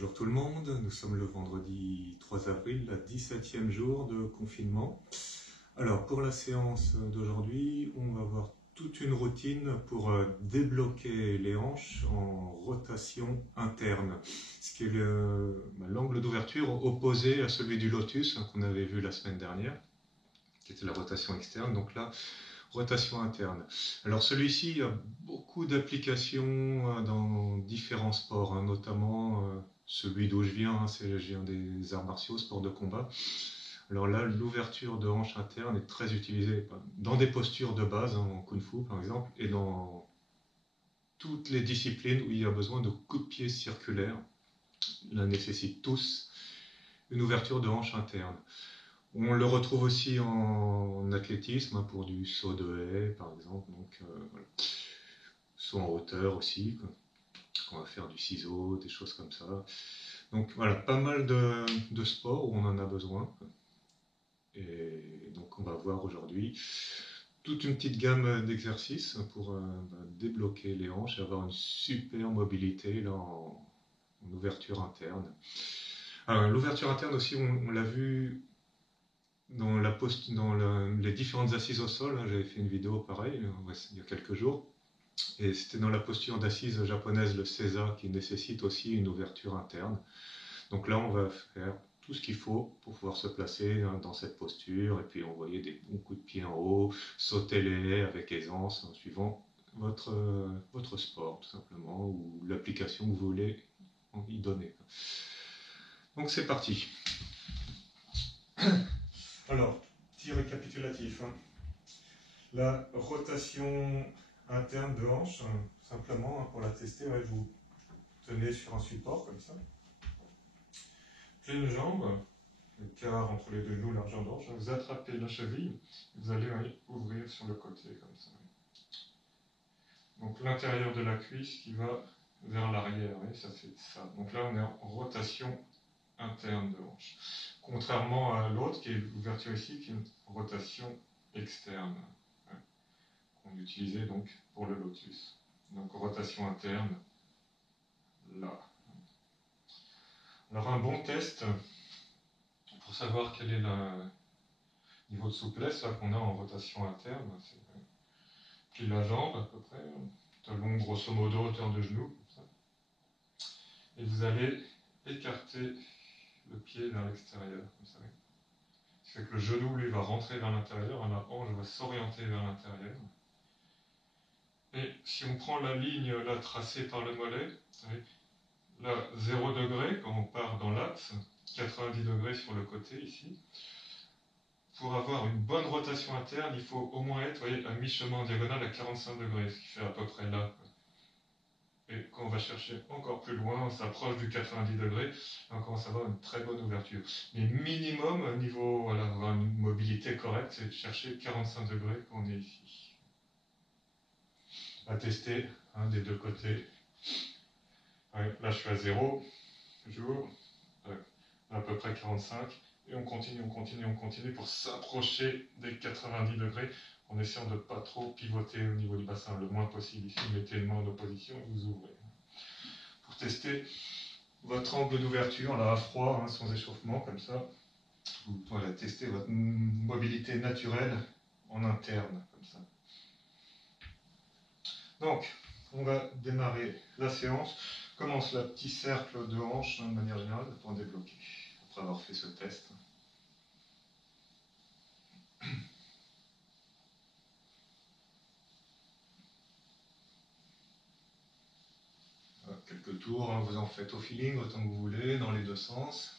Bonjour tout le monde, nous sommes le vendredi 3 avril, la 17e jour de confinement. Alors pour la séance d'aujourd'hui, on va voir toute une routine pour débloquer les hanches en rotation interne, ce qui est l'angle d'ouverture opposé à celui du lotus qu'on avait vu la semaine dernière, qui était la rotation externe. Donc là, rotation interne. Alors celui-ci, il y a beaucoup d'applications dans différents sports, notamment celui d'où je viens, je viens des arts martiaux, sports de combat. Alors là, l'ouverture de hanche interne est très utilisée dans des postures de base, en Kung Fu par exemple, et dans toutes les disciplines où il y a besoin de coups de pied circulaires. Là, nécessitent tous une ouverture de hanche interne. On le retrouve aussi en athlétisme, pour du saut de haie par exemple, donc voilà. Saut en hauteur aussi, quoi. On va faire du ciseau, des choses comme ça. Donc voilà, pas mal de sports où on en a besoin. Et donc on va voir aujourd'hui toute une petite gamme d'exercices pour débloquer les hanches et avoir une super mobilité là, en ouverture interne. L'ouverture interne aussi, on l'a vu dans les différentes assises au sol. J'avais fait une vidéo pareille il y a quelques jours. Et c'était dans la posture d'assise japonaise, le seiza, qui nécessite aussi une ouverture interne. Donc là, on va faire tout ce qu'il faut pour pouvoir se placer dans cette posture et puis envoyer des bons coups de pied en haut, sauter les haies avec aisance en suivant votre sport, tout simplement, ou l'application que vous voulez y donner. Donc c'est parti. Alors, petit récapitulatif. La rotation interne de hanche, simplement pour la tester, vous tenez sur un support comme ça. Pleine jambe, le quart entre les deux genoux, largeur d'hanche, vous attrapez la cheville, vous allez ouvrir sur le côté comme ça. Donc l'intérieur de la cuisse qui va vers l'arrière, ça fait ça. Donc là on est en rotation interne de hanche. Contrairement à l'autre qui est l'ouverture ici, qui est une rotation externe, qu'on utilisait donc pour le lotus. Donc rotation interne, là. Alors un bon test pour savoir quel est le niveau de souplesse qu'on a en rotation interne, c'est plie la jambe à peu près, talon grosso modo hauteur de genou, comme ça. Et vous allez écarter le pied vers l'extérieur, comme ça. Ce qui fait que le genou lui va rentrer vers l'intérieur, la hanche va s'orienter vers l'intérieur. Et si on prend la ligne là tracée par le mollet, là 0 degré quand on part dans l'axe, 90 degrés sur le côté ici. Pour avoir une bonne rotation interne, il faut au moins être à mi-chemin en diagonale à 45 degrés, ce qui fait à peu près là. Et quand on va chercher encore plus loin, on s'approche du 90 degrés, on commence à avoir une très bonne ouverture. Mais minimum, au niveau, avoir une mobilité correcte, c'est de chercher 45 degrés quand on est ici. À tester des deux côtés. Là, je suis à 0, j'ouvre, à peu près 45. Et on continue pour s'approcher des 90 degrés en essayant de ne pas trop pivoter au niveau du bassin, le moins possible. Ici, vous mettez une main en opposition et vous ouvrez. Pour tester votre angle d'ouverture, là à froid, sans échauffement, comme ça, vous pouvez tester votre mobilité naturelle en interne, comme ça. Donc, on va démarrer la séance. Commence le petit cercle de hanche de manière générale pour débloquer, après avoir fait ce test. Quelques tours, vous en faites au feeling, autant que vous voulez, dans les deux sens.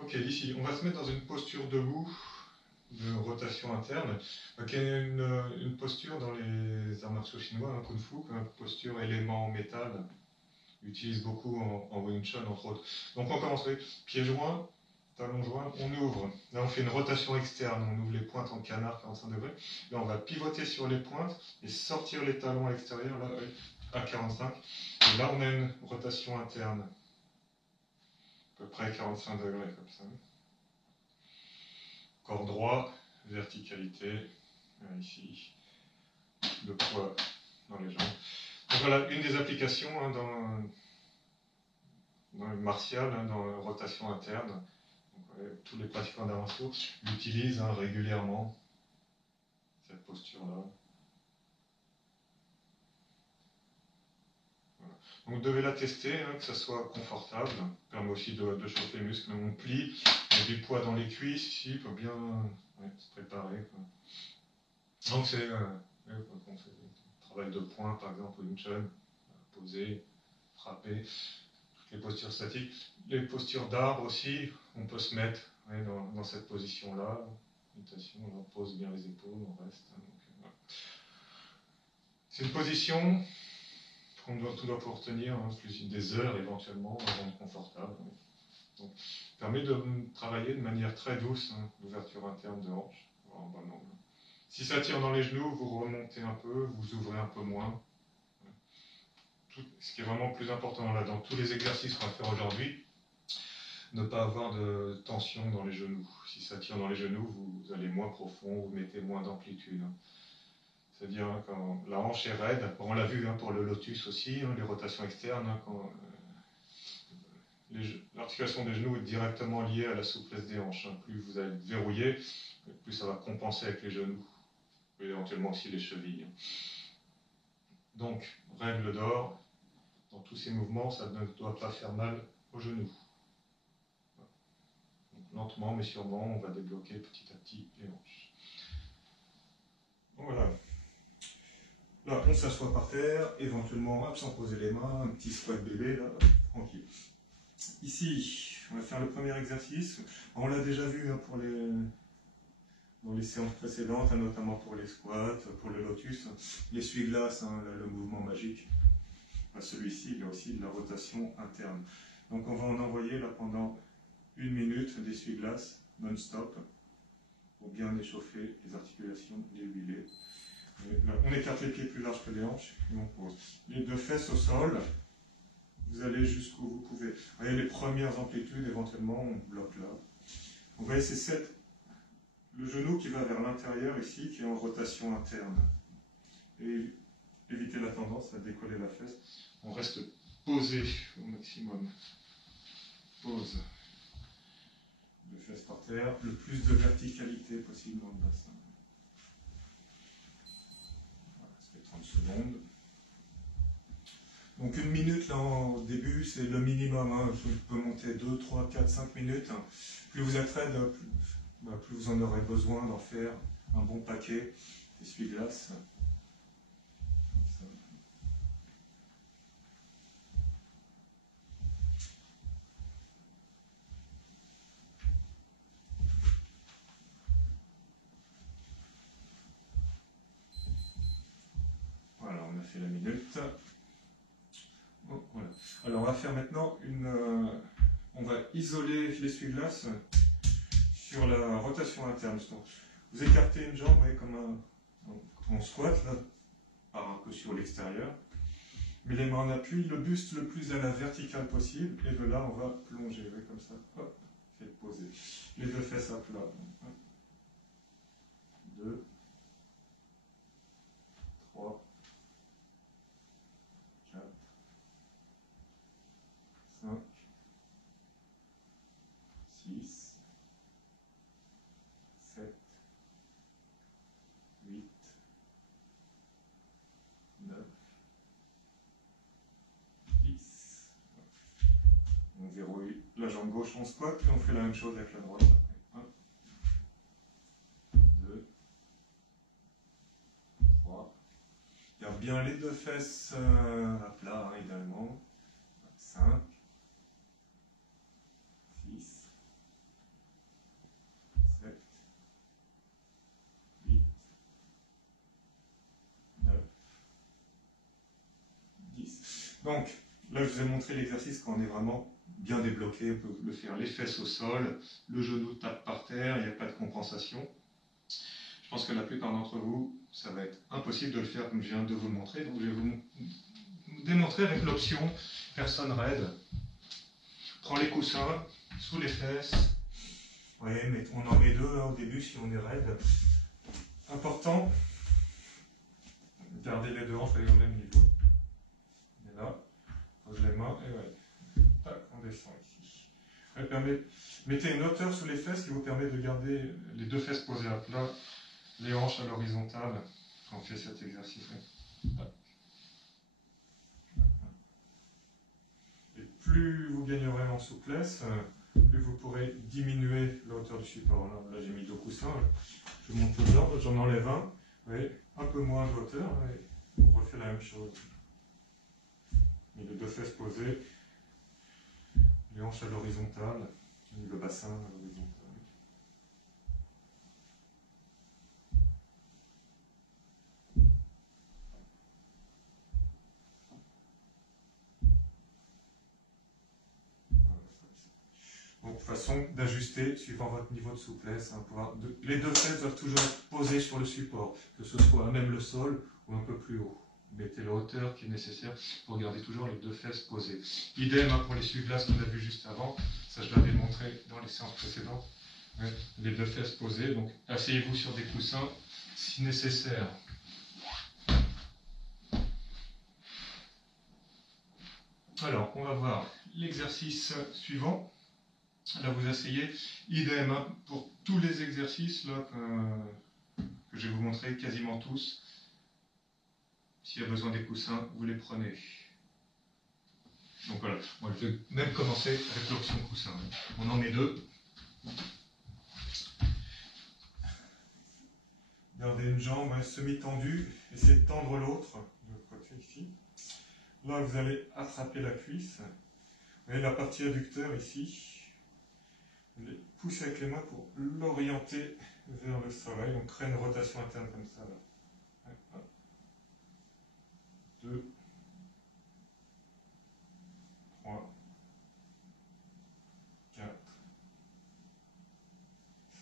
Ok, ici, on va se mettre dans une posture debout de rotation interne, qui est une posture dans les arts martiaux chinois, un Kung Fu, une posture élément métal, utilise beaucoup en Wing Chun entre autres. Donc on commence avec pieds joints, talons joints, on ouvre. Là on fait une rotation externe, on ouvre les pointes en canard 45 degrés. Là on va pivoter sur les pointes et sortir les talons à l'extérieur, là à 45. Et là, on a une rotation interne, à peu près 45 degrés, comme ça. Corps droit, verticalité, ici, le poids dans les jambes. Donc voilà, une des applications hein, dans le martial, hein, dans la rotation interne. Donc, tous les pratiquants d'arts martiaux l'utilisent hein, régulièrement, cette posture-là. Voilà. Donc vous devez la tester, hein, que ça soit confortable. Ça permet aussi de chauffer les muscles. On plie, il y a du poids dans les cuisses, ici, il faut bien se préparer. Quoi. Donc c'est travail de poing, par exemple, ou une chaîne, poser, frapper. Les postures statiques, les postures d'arbre aussi, on peut se mettre dans cette position-là. On pose bien les épaules, on reste. Hein, voilà. C'est une position qu'on doit pouvoir tenir hein, des heures éventuellement avant d'être confortable. Donc, ça permet de travailler de manière très douce hein, l'ouverture interne de hanche. En bon angle. Si ça tire dans les genoux, vous remontez un peu, vous ouvrez un peu moins. Ce qui est vraiment plus important là, dans tous les exercices qu'on va faire aujourd'hui, ne pas avoir de tension dans les genoux. Si ça tire dans les genoux, vous allez moins profond, vous mettez moins d'amplitude. C'est-à-dire hein, quand la hanche est raide, on l'a vu hein, pour le lotus aussi, hein, les rotations externes, hein, quand l'articulation des genoux est directement liée à la souplesse des hanches. Hein. Plus vous allez verrouiller, plus ça va compenser avec les genoux, et éventuellement aussi les chevilles. Donc, règle d'or, dans tous ces mouvements, ça ne doit pas faire mal aux genoux. Donc, lentement mais sûrement, on va débloquer petit à petit les hanches. Donc, voilà. Là, on s'assoit par terre, éventuellement, sans poser les mains, un petit squat bébé, là, tranquille. Ici, on va faire le premier exercice. On l'a déjà vu hein, dans les séances précédentes, hein, notamment pour les squats, pour le lotus, l'essuie-glace, hein, le mouvement magique. Celui-ci, il y a aussi de la rotation interne. Donc on va en envoyer là pendant 1 minute d'essuie-glace non-stop pour bien échauffer les articulations, les huiler. Là, on écarte les pieds plus larges que les hanches et on pose. Les deux fesses au sol, vous allez jusqu'où vous pouvez. Vous voyez les premières amplitudes, éventuellement, on bloque là. Vous voyez, c'est le genou qui va vers l'intérieur ici, qui est en rotation interne. Et éviter la tendance à décoller la fesse. On reste posé au maximum. Pose. Deux fesses par terre, le plus de verticalité possible dans le bassin. Voilà, ça fait 30 secondes. Donc 1 minute là au début, c'est le minimum. Hein. Vous pouvez monter 2, 3, 4, 5 minutes. Plus vous êtes raide, plus vous en aurez besoin d'en faire un bon paquet d'essuie-glace. Voilà, on a fait la minute. Bon, voilà. Alors on va faire maintenant on va isoler l'essuie-glace sur la rotation interne. Donc, vous écartez une jambe comme en squat, là, un peu sur l'extérieur. Mais les mains en appui, le buste le plus à la verticale possible. Et de là, on va plonger, comme ça. Hop, faites poser. Les deux fesses à plat. 2, 3, 4, 5, 6, 7, 8, 9, 10. On verrouille la jambe gauche en squat, et on fait la même chose avec la droite après. 1, 2, 3. Garde bien les deux fesses à plat, hein, idéalement. 5, 6, 7, 8, 9, 10. Donc, là, je vous ai montré l'exercice quand on est vraiment bien débloqué. On peut le faire les fesses au sol, le genou tape par terre, il n'y a pas de compensation. Je pense que la plupart d'entre vous, ça va être impossible de le faire comme je viens de vous le montrer. Donc, je vais vous démontrer avec l'option personne raide. Prends les coussins sous les fesses. Oui, mais on en met deux au début si on est raide. Important, gardez les deux hanches au même niveau. Et là, pose les mains et ouais. Tac, on descend ici. Mettez une hauteur sous les fesses qui vous permet de garder les deux fesses posées à plat, les hanches à l'horizontale quand on fait cet exercice. Et plus vous gagnerez en souplesse, plus vous pourrez diminuer la hauteur du support. Là j'ai mis deux coussins, je monte le jambes, j'en enlève un, un peu moins de hauteur, et on refait la même chose. Mais les deux fesses posées, les hanches à l'horizontale, le bassin à l'horizontale. Donc, façon d'ajuster suivant votre niveau de souplesse. Les deux fesses doivent toujours être posées sur le support, que ce soit à même le sol ou un peu plus haut. Mettez la hauteur qui est nécessaire pour garder toujours les deux fesses posées. Idem pour l'essuie-glace qu'on a vu juste avant, ça je l'avais montré dans les séances précédentes. Les deux fesses posées, donc asseyez-vous sur des coussins si nécessaire. Alors, on va voir l'exercice suivant. Là, vous asseyez, idem pour tous les exercices là, que je vais vous montrer, quasiment tous. S'il y a besoin des coussins, vous les prenez. Donc voilà, moi je vais même commencer avec l'option coussin. On en met deux. Gardez une jambe semi-tendue, essayez de tendre l'autre, de l'autre côté ici. Là, vous allez attraper la cuisse. Vous voyez la partie adducteur ici. Vous les poussez avec les mains pour l'orienter vers le sol. On crée une rotation interne comme ça. Là. 1, 2, 3, 4,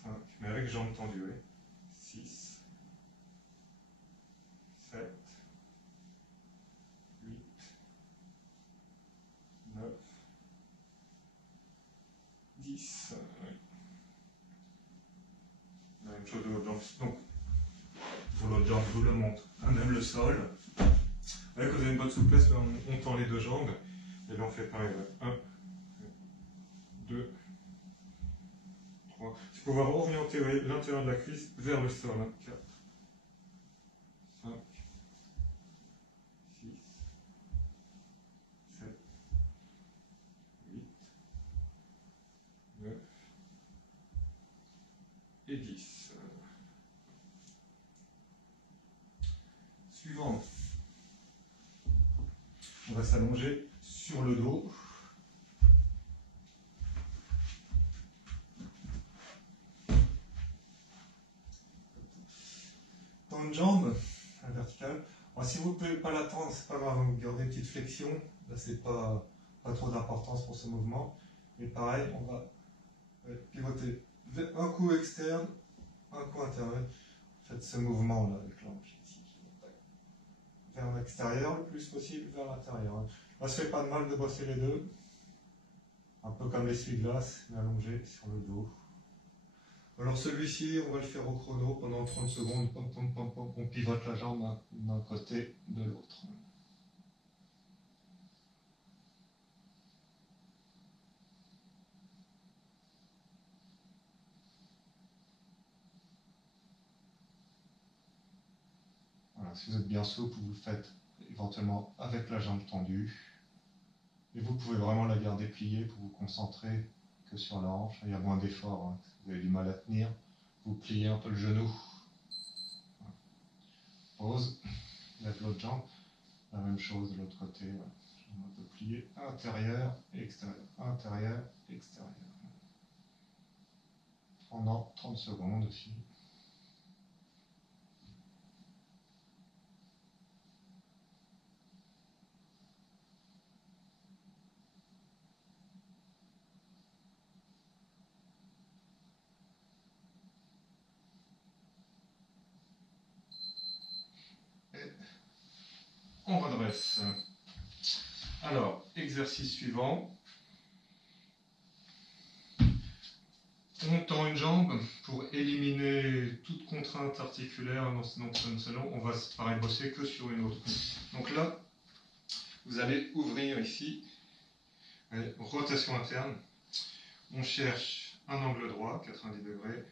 5, mais avec jambes tendues. 6, 7, 8, 9, 10. La même chose de l'autre jambe. Donc, pour l'autre jambe, je vous le montre. Même le sol. Avec vous avez une bonne souplesse, là, on tend les deux jambes. Et là, on fait pareil. 1, 2, 3. Il faut pouvoir orienter l'intérieur de la cuisse vers le sol. 4, 5, 6, 7, 8, 9 et 10. Suivant. On va s'allonger sur le dos. Dans une jambe, à la verticale. Alors, si vous ne pouvez pas l'attendre, c'est pas grave, vous gardez une petite flexion. Là, c'est pas trop d'importance pour ce mouvement. Mais pareil, on va pivoter un coup externe, un coup intérieur. Faites ce mouvement-là avec l'hanche ici. Vers l'extérieur le plus possible, vers l'intérieur. Là, ça ne fait pas de mal de bosser les deux. Un peu comme l'essuie-glace, mais allongé sur le dos. Alors celui-ci, on va le faire au chrono pendant 30 secondes. Pom, pom, pom, pom, on pivote la jambe d'un côté, de l'autre. Voilà, si vous êtes bien souple, vous le faites éventuellement avec la jambe tendue. Et vous pouvez vraiment la garder pliée pour vous concentrer que sur la hanche. Il y a moins d'effort. Si vous avez du mal à tenir, vous pliez un peu le genou. Pause. Avec l'autre jambe. La même chose de l'autre côté. On peut plier intérieur et extérieur. Intérieur, extérieur. Pendant 30 secondes aussi. Et on redresse. Alors, exercice suivant. On tend une jambe pour éliminer toute contrainte articulaire dans ce salon. On va pareil bosser que sur une autre. Donc là, vous allez ouvrir ici, rotation interne. On cherche un angle droit, 90 degrés,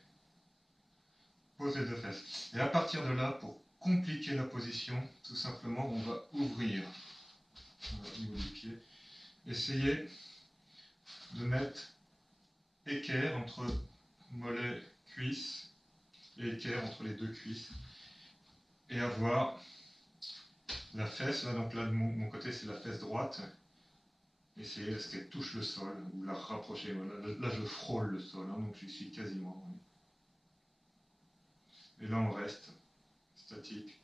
pose les deux fesses. Et à partir de là, pour compliquer la position, tout simplement, on va ouvrir au niveau du pied. Essayez de mettre équerre entre mollet, cuisse et équerre entre les deux cuisses. Et avoir la fesse, là, donc là de mon côté c'est la fesse droite. Essayez à ce qu'elle touche le sol, ou la rapprocher. Voilà. Là je frôle le sol, hein, donc je suis quasiment. Et là on reste statique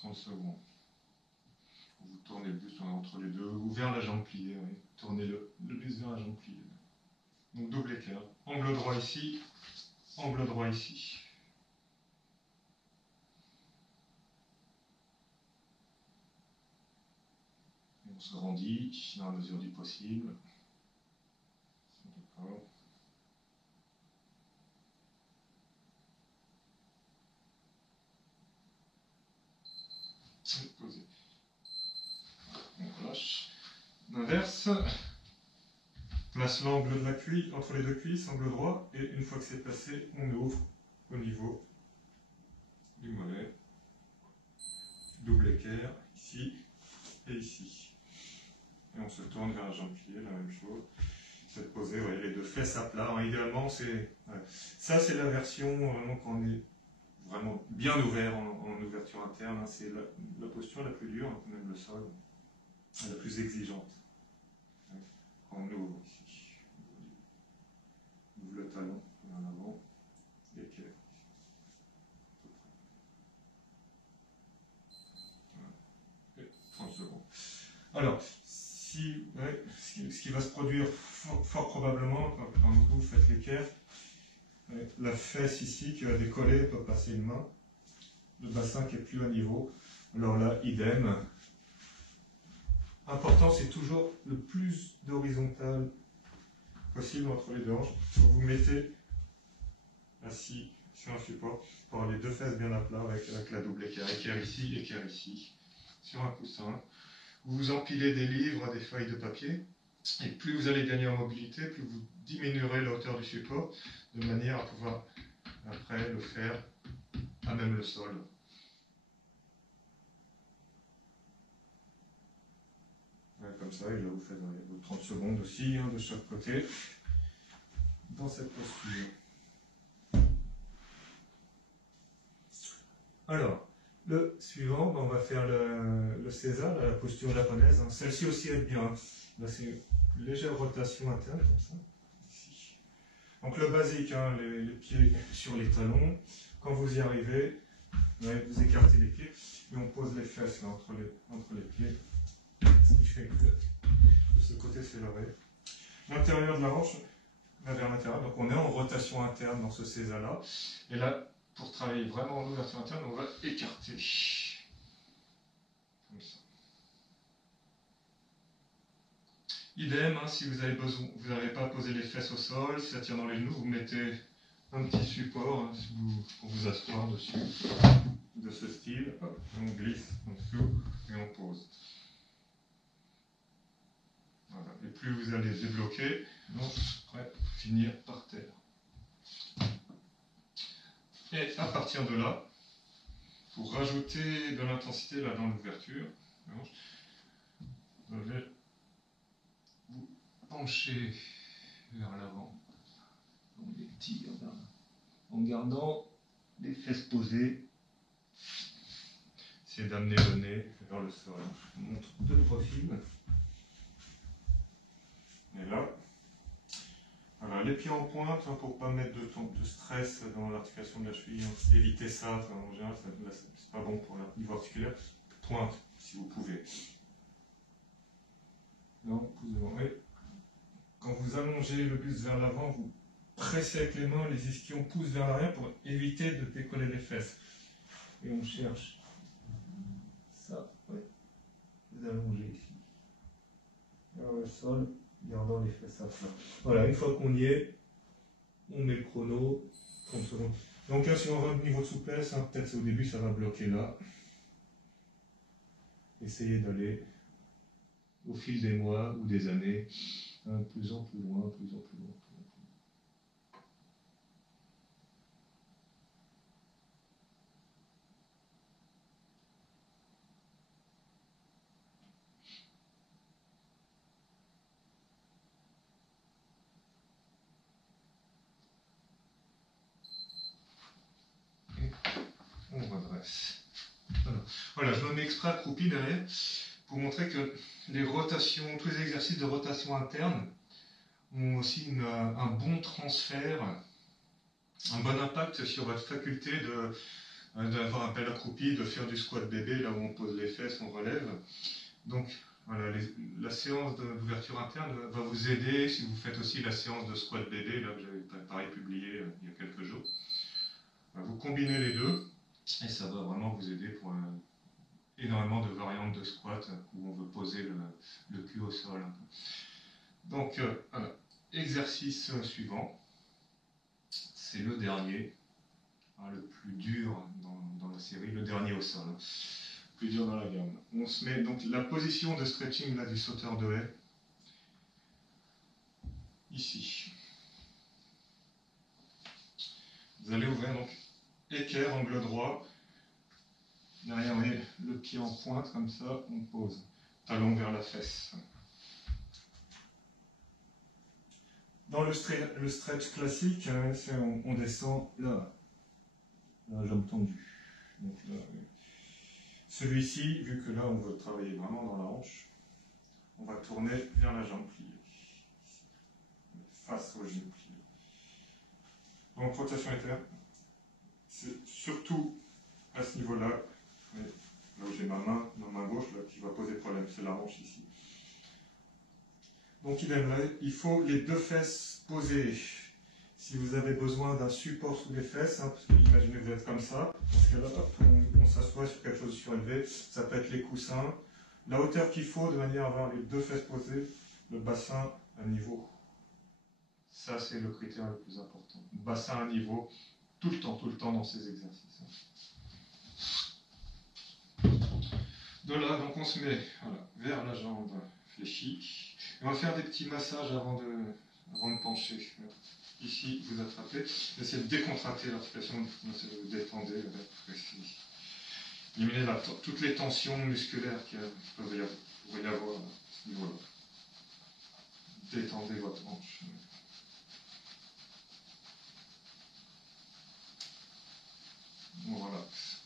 30 secondes. Vous tournez le buste entre les deux, ou vers la jambe pliée. Oui. Tournez le buste vers la jambe pliée. Donc double équerre. Angle droit ici, angle droit ici. Et on se rendit dans la mesure du possible. D'accord. Posé. On relâche. Inverse. Place l'angle de la cuisse entre les deux cuisses, angle droit, et une fois que c'est placé, on ouvre au niveau du mollet. Double équerre, ici et ici. Et on se tourne vers la jambe pliée, la même chose. Cette posée, vous voyez, les deux fesses à plat. Alors, idéalement, c'est. Ouais. Ça, c'est la version vraiment quand on est vraiment bien ouvert en ouverture interne. Hein. C'est la posture la plus dure, hein, même le sol, la plus exigeante. Ouais. Quand on ouvre ici. On ouvre le talon en avant. Équerre. Et 30 secondes. Alors, ce qui va se produire fort probablement quand vous faites l'équerre, la fesse ici qui va décoller peut passer une main, le bassin qui est plus à niveau. Alors là, idem. Important, c'est toujours le plus d'horizontal possible entre les deux hanches. Vous vous mettez assis sur un support pour avoir les deux fesses bien à plat avec la double équerre. Équerre ici, sur un coussin. Vous empilez des livres, des feuilles de papier, et plus vous allez gagner en mobilité, plus vous diminuerez la hauteur du support, de manière à pouvoir après le faire à même le sol. Ouais, comme ça, et là vous faites vos 30 secondes aussi, hein, de chaque côté, dans cette posture. Alors, le suivant, on va faire le César, la posture japonaise. Hein. Celle-ci aussi aide bien. Là, c'est une légère rotation interne, comme ça. Ici. Donc, le basique, hein, les pieds sur les talons. Quand vous y arrivez, vous écartez les pieds et on pose les fesses là, entre les pieds. Ce qui fait que de ce côté, c'est levé. L'intérieur de la hanche va vers l'intérieur. Donc, on est en rotation interne dans ce César-là. Et là, pour travailler vraiment en ouverture interne, on va écarter. Comme ça. Idem, hein, si vous avez besoin, vous n'avez pas posé les fesses au sol, si ça tient dans les genoux, vous mettez un petit support hein, pour vous asseoir dessus, de ce style. Hop, on glisse en dessous et on pose. Voilà. Et plus vous allez débloquer, on pourrait finir par terre. Et à partir de là, pour rajouter de l'intensité là dans l'ouverture, vous allez vous pencher vers l'avant, les petits, en gardant les fesses posées. Essayez d'amener le nez vers le sol. Je vous montre deux profils. Et là, voilà, les pieds en pointe hein, pour ne pas mettre de stress dans l'articulation de la cheville. Hein. Évitez ça, en général, c'est pas bon pour le niveau articulaire. Pointe, si vous pouvez. Non, pouce devant. Et quand vous allongez le buste vers l'avant, vous pressez avec les mains, les ischions poussent vers l'arrière pour éviter de décoller les fesses. Et on cherche ça, ouais. Vous allongez ici. vers le sol, gardant les fesses à plat. Voilà, une fois qu'on y est, on met le chrono, 30 secondes. Donc là, si on veut un niveau de souplesse, hein, peut-être au début ça va bloquer là. Essayez d'aller au fil des mois ou des années, hein, plus en plus loin, plus en plus loin. On redresse. Voilà, je me mets exprès accroupi derrière pour montrer que les rotations, tous les exercices de rotation interne ont aussi un bon transfert, un bon impact sur votre faculté d'avoir un pelle accroupi, de faire du squat bébé, là où on pose les fesses, on relève. Donc voilà, la séance d'ouverture interne va vous aider si vous faites aussi la séance de squat bébé, là que j'avais pareil publié il y a quelques jours. Vous combinez les deux et ça va vraiment vous aider pour énormément de variantes de squat où on veut poser le cul au sol. Donc, exercice suivant, c'est le dernier, le plus dur dans la série, le dernier au sol, le plus dur dans la gamme. On se met donc la position de stretching là, du sauteur de haie, ici. Vous allez ouvrir donc équerre, angle droit. Derrière, vous voyez, le pied en pointe, comme ça, on pose. Talon vers la fesse. Dans le stretch classique, on descend là, la jambe tendue. Donc là, celui-ci, vu que là on veut travailler vraiment dans la hanche, on va tourner vers la jambe pliée, face au genou plié. Donc rotation éterne, c'est surtout à ce niveau-là, là où j'ai ma main gauche là, qui va poser problème, c'est la hanche ici. Donc il faut les deux fesses posées. Si vous avez besoin d'un support sous les fesses, hein, parce que imaginez que vous êtes comme ça, dans ce cas-là, on s'assoit sur quelque chose de surélevé, ça peut être les coussins. La hauteur qu'il faut de manière à avoir les deux fesses posées, le bassin à niveau. Ça, c'est le critère le plus important. Bassin à niveau, tout le temps dans ces exercices. De là, donc on se met vers la jambe fléchie. Et on va faire des petits massages avant de pencher. Ici, vous attrapez. Essayez de décontracter l'articulation, vous détendez. Éliminez toutes les tensions musculaires qu'il pourrait y avoir à ce niveau-là. Détendez votre hanche. On relaxe.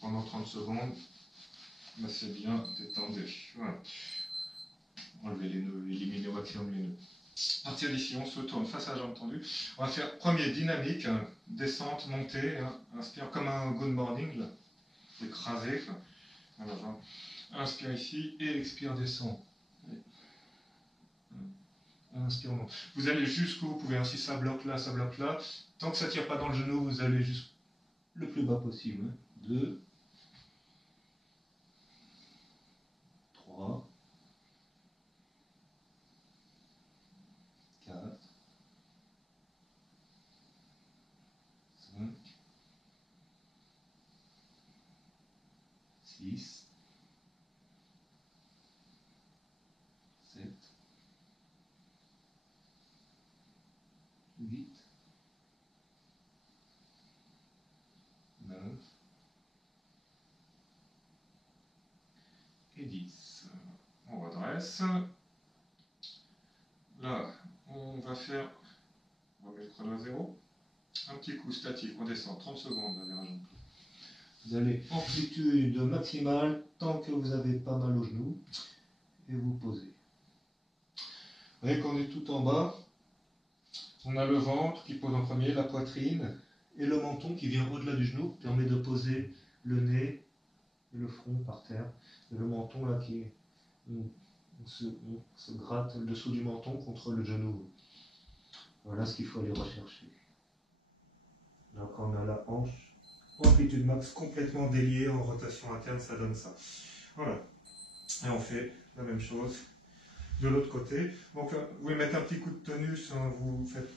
Pendant 30 secondes, c'est bien, détendez. Voilà. Enlevez les nœuds, éliminez au maximum les nœuds. À partir d'ici, on se tourne face à la jambe tendue. On va faire premier dynamique, descente, montée, inspire comme un good morning, là. Écrasé. Voilà, inspire ici et expire, descend. Inspire, monte. Vous allez jusqu'où vous pouvez, si ça bloque là, ça bloque là. Tant que ça ne tire pas dans le genou, vous allez juste le plus bas possible. 2, 3, 4, 5, 6, 7, 8, 9 et 10. On redresse. Là, on va faire, on va mettre le chrono à 0. Un petit coup statique, on descend 30 secondes vers la jambe. Vous allez amplitude maximale tant que vous avez pas mal au genou et vous posez. Vous voyez qu'on est tout en bas. On a le ventre qui pose en premier, la poitrine et le menton qui vient au-delà du genou, permet de poser le nez et le front par terre. Et le menton là qui on se gratte le dessous du menton contre le genou. Voilà ce qu'il faut aller rechercher. Là, quand on a la hanche amplitude max complètement déliée en rotation interne, ça donne ça. Voilà. Et on fait la même chose de l'autre côté. Donc vous pouvez mettre un petit coup de tonus, hein, vous faites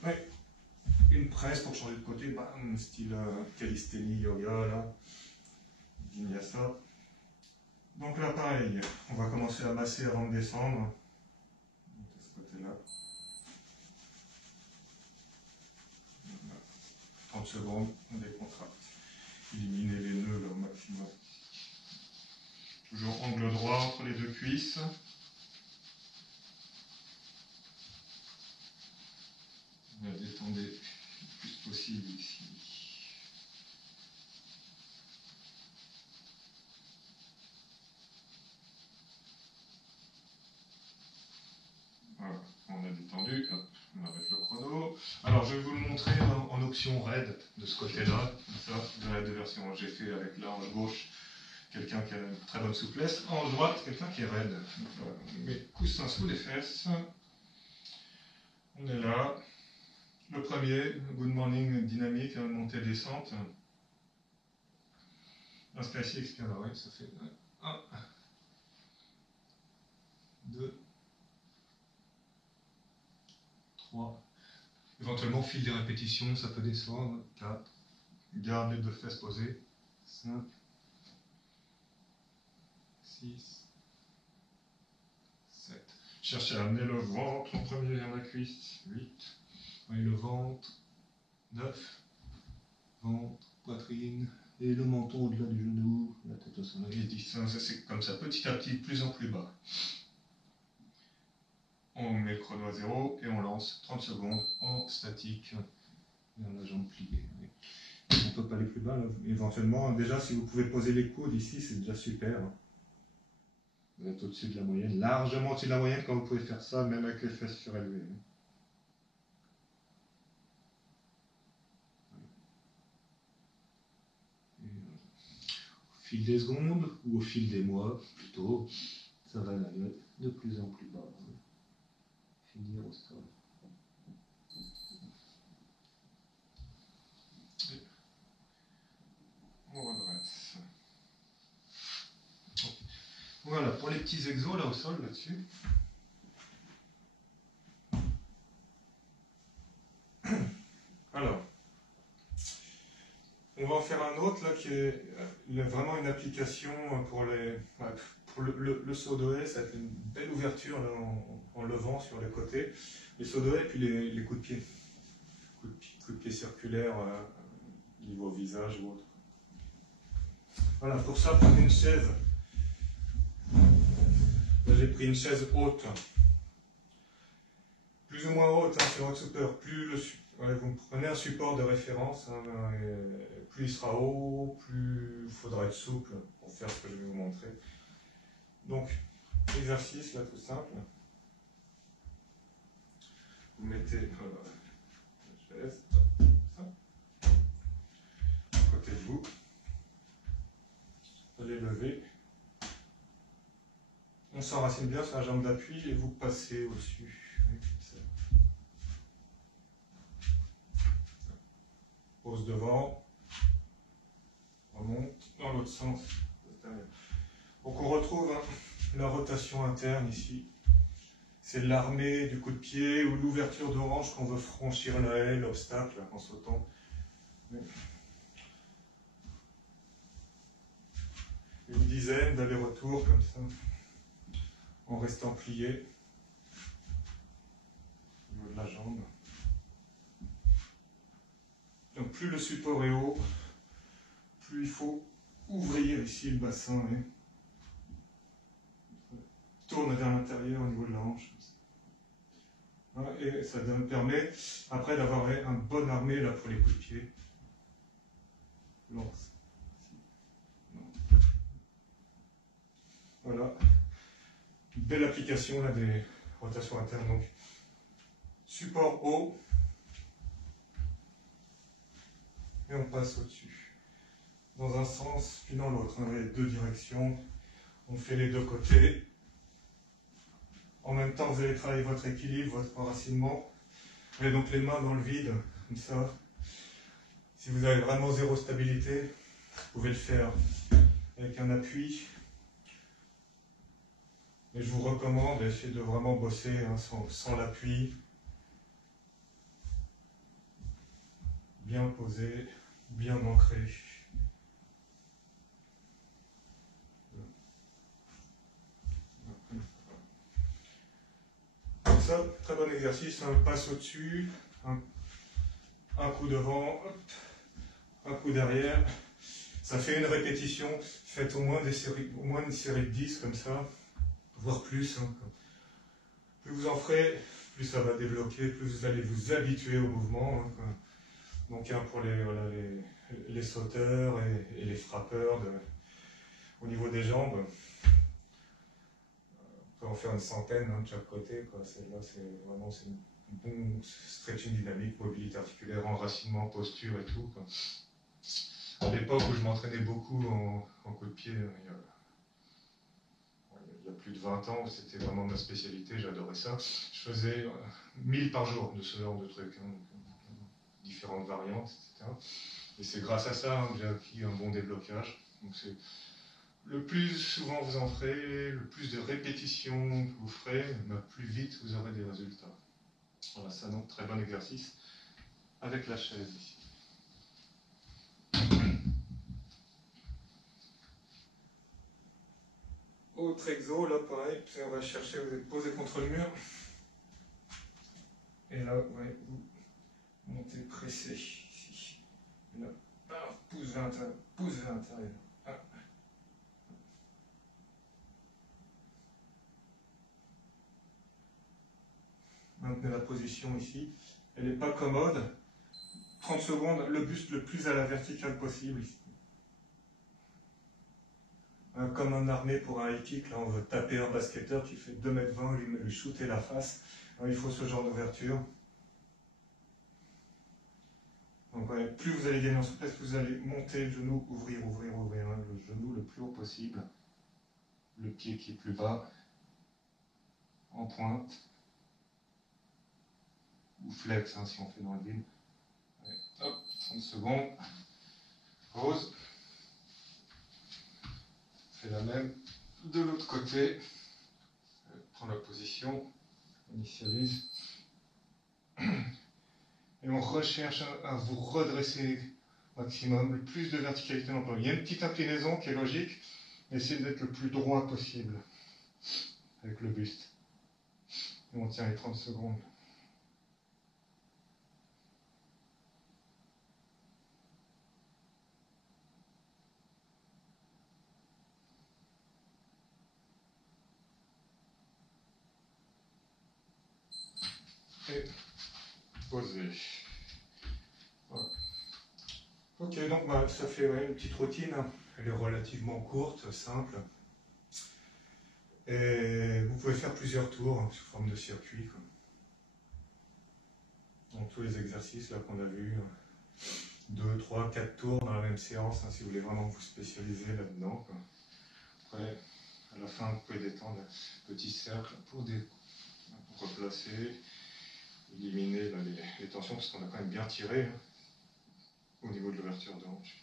une presse pour changer de côté, bam, style calisthénie, yoga, là, vinyasa. Donc là pareil, on va commencer à masser avant de descendre. De ce côté-là. 30 secondes, on décontracte. Éliminer les nœuds là, au maximum. Toujours angle droit entre les deux cuisses. Détendez le plus possible ici. Voilà, on a détendu, hop, on arrête le chrono. Alors je vais vous le montrer en option raid de ce côté-là, comme ça, vous avez deux versions. J'ai fait avec la hanche gauche quelqu'un qui a une très bonne souplesse, hanche droite quelqu'un qui est raide. Donc, voilà, on met coussin sous les fesses. On est là. Le premier, good morning dynamique, montée-descente. Inspire ici, expire là, oui, ça fait 1, 2, 3. Éventuellement, au fil des répétitions, ça peut descendre. 4. Garde les deux fesses posées. 5, 6, 7. Cherchez à amener le ventre en premier vers la cuisse. 8. Et le ventre. 9. Ventre, poitrine. Et le menton au-delà du genou. La tête au sol. 10. C'est comme ça, petit à petit, de plus en plus bas. On met le chrono à 0 et on lance 30 secondes en statique vers la jambe pliée. On ne peut pas aller plus bas, là. Éventuellement. Déjà, si vous pouvez poser les coudes ici, c'est déjà super. Vous êtes au-dessus de la moyenne, largement au-dessus de la moyenne quand vous pouvez faire ça, même avec les fesses surélevées. Au fil des secondes, ou au fil des mois, plutôt, ça va aller de plus en plus bas. Finir au sol. Et on redresse. Voilà, pour les petits exos là au sol, là-dessus. Alors, on va en faire un autre là qui est vraiment une application pour le saut d'OS, ça va être une belle ouverture là, en levant sur les côtés. Les sauts d'OS et puis les coups de pied. Coups de pied circulaires niveau visage ou autre. Voilà, pour ça, prenez une chaise. J'ai pris une chaise haute. Plus ou moins haute, hein, c'est votre support. Vous prenez un support de référence, hein, plus il sera haut, plus il faudra être souple pour faire ce que je vais vous montrer. Donc, exercice là tout simple. Vous mettez la chaise, ça, à côté de vous. Vous allez lever. On s'enracine bien sur la jambe d'appui et vous passez au-dessus. Pose devant, remonte dans l'autre sens. Donc on retrouve la rotation interne ici. C'est l'armée du coup de pied ou l'ouverture d'orange qu'on veut franchir la haie, l'obstacle en sautant. Une dizaine d'allers-retours comme ça, en restant plié au niveau de la jambe. Donc plus le support est haut, plus il faut ouvrir ici le bassin. Tourne vers l'intérieur au niveau de la hanche. Voilà, et ça permet après d'avoir un bon armé là, pour les coups de pied. Lance. Voilà. Une belle application là, des rotations internes. Donc, support haut. Et on passe au-dessus. Dans un sens, puis dans l'autre. On a les deux directions. On fait les deux côtés. En même temps, vous allez travailler votre équilibre, votre enracinement. Vous avez donc les mains dans le vide, comme ça. Si vous avez vraiment zéro stabilité, Vous pouvez le faire avec un appui. Mais je vous recommande d'essayer de vraiment bosser hein, sans l'appui. Bien posé, bien ancré. Comme ça, très bon exercice, un passe au-dessus, un coup devant, hop, un coup derrière. Ça fait une répétition, faites au moins une série de 10 comme ça, voire plus. Hein. Plus vous en ferez, plus ça va débloquer, plus vous allez vous habituer au mouvement. Hein. Donc un pour les sauteurs et les frappeurs au niveau des jambes. On peut en faire une centaine hein, de chaque côté. Celle-là, c'est vraiment un bon stretching dynamique, mobilité articulaire, enracinement, posture et tout. Quoi. À l'époque où je m'entraînais beaucoup en coup de pied, il y a plus de 20 ans, c'était vraiment ma spécialité, j'adorais ça. Je faisais 1000 par jour de ce genre de trucs, hein, différentes variantes, etc. Et c'est grâce à ça hein, que j'ai acquis un bon déblocage. Donc le plus souvent vous en ferez, le plus de répétitions que vous ferez, plus vite vous aurez des résultats. Voilà, ça donc très bon exercice avec la chaise ici. Autre exo, là pareil, on va chercher, vous êtes posé contre le mur. Et là, ouais, vous montez pressé ici. Et là, pouce vers l'intérieur, pouce vers l'intérieur. Maintenez la position ici. Elle n'est pas commode. 30 secondes, le buste le plus à la verticale possible ici. Comme en armée pour un high kick, là on veut taper un basketteur qui fait 2,20 m, lui shooter la face. Alors, il faut ce genre d'ouverture. Donc ouais, plus vous allez gagner en souplesse, plus vous allez monter le genou, ouvrir, hein, le genou le plus haut possible. Le pied qui est plus bas, en pointe. Ou flex hein, si on fait dans le vide. Hop, 30 secondes. Pause. Fait la même de l'autre côté. Prends la position. Initialise. Et on recherche à vous redresser maximum, le plus de verticalité en possible. Il y a une petite inclinaison qui est logique. Essayez d'être le plus droit possible avec le buste. Et on tient les 30 secondes. Et poser. Voilà. Ok, donc ça fait une petite routine. Elle est relativement courte, simple. Et vous pouvez faire plusieurs tours hein, sous forme de circuit. Quoi. Donc tous les exercices là qu'on a vus, 2, 3, 4 tours dans la même séance, hein, si vous voulez vraiment vous spécialiser là-dedans. Après, à la fin, vous pouvez détendre un petit cercle pour replacer, éliminer là, les tensions, parce qu'on a quand même bien tiré hein, au niveau de l'ouverture de hanche.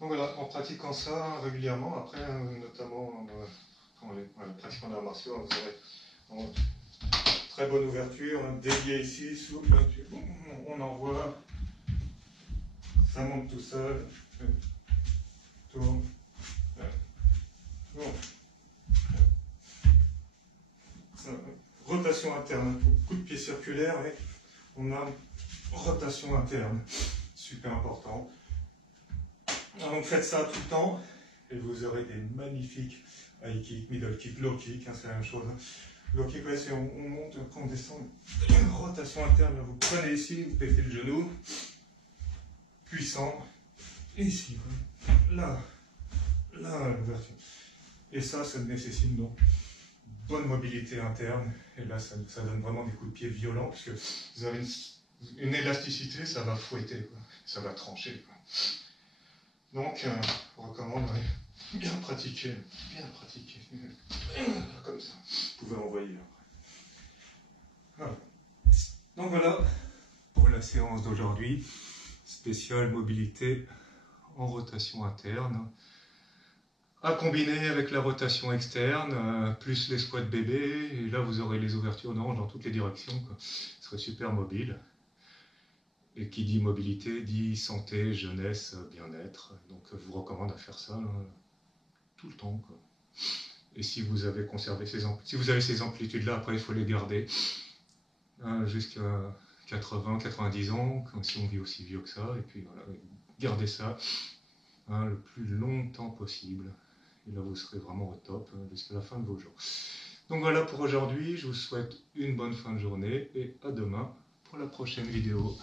Donc voilà, en pratiquant ça régulièrement, après, notamment en pratiquant les arts martiaux, vous aurez très bonne ouverture, délié ici, souple, on envoie, ça monte tout seul, tourne, rotation interne, coup de pied circulaire et on a rotation interne, super important. Donc faites ça tout le temps et vous aurez des magnifiques high kick, middle kick, low kick, hein, c'est la même chose. Low kick, ouais, c'est on monte, après on descend, rotation interne, vous prenez ici, vous pétez le genou, puissant, et ici, là, l'ouverture. Et ça nécessite donc bonne mobilité interne. Et là, ça donne vraiment des coups de pied violents, puisque vous avez une élasticité, ça va fouetter, quoi. Ça va trancher, quoi. Donc, je vous recommande de bien pratiquer, comme ça. Vous pouvez envoyer après. Voilà. Donc voilà, pour la séance d'aujourd'hui, spéciale mobilité en rotation interne, à combiner avec la rotation externe, plus les squats bébés, et là vous aurez les ouvertures d'ange dans toutes les directions, quoi. Ce serait super mobile. Et qui dit mobilité dit santé, jeunesse, bien-être. Donc je vous recommande à faire ça tout le temps, quoi. Et si vous avez conservé ces amplitudes-là, après il faut les garder jusqu'à 80-90 ans, si on vit aussi vieux que ça, et puis voilà, gardez ça le plus longtemps possible. Et là vous serez vraiment au top jusqu'à la fin de vos jours. Donc voilà pour aujourd'hui, je vous souhaite une bonne fin de journée et à demain pour la prochaine vidéo.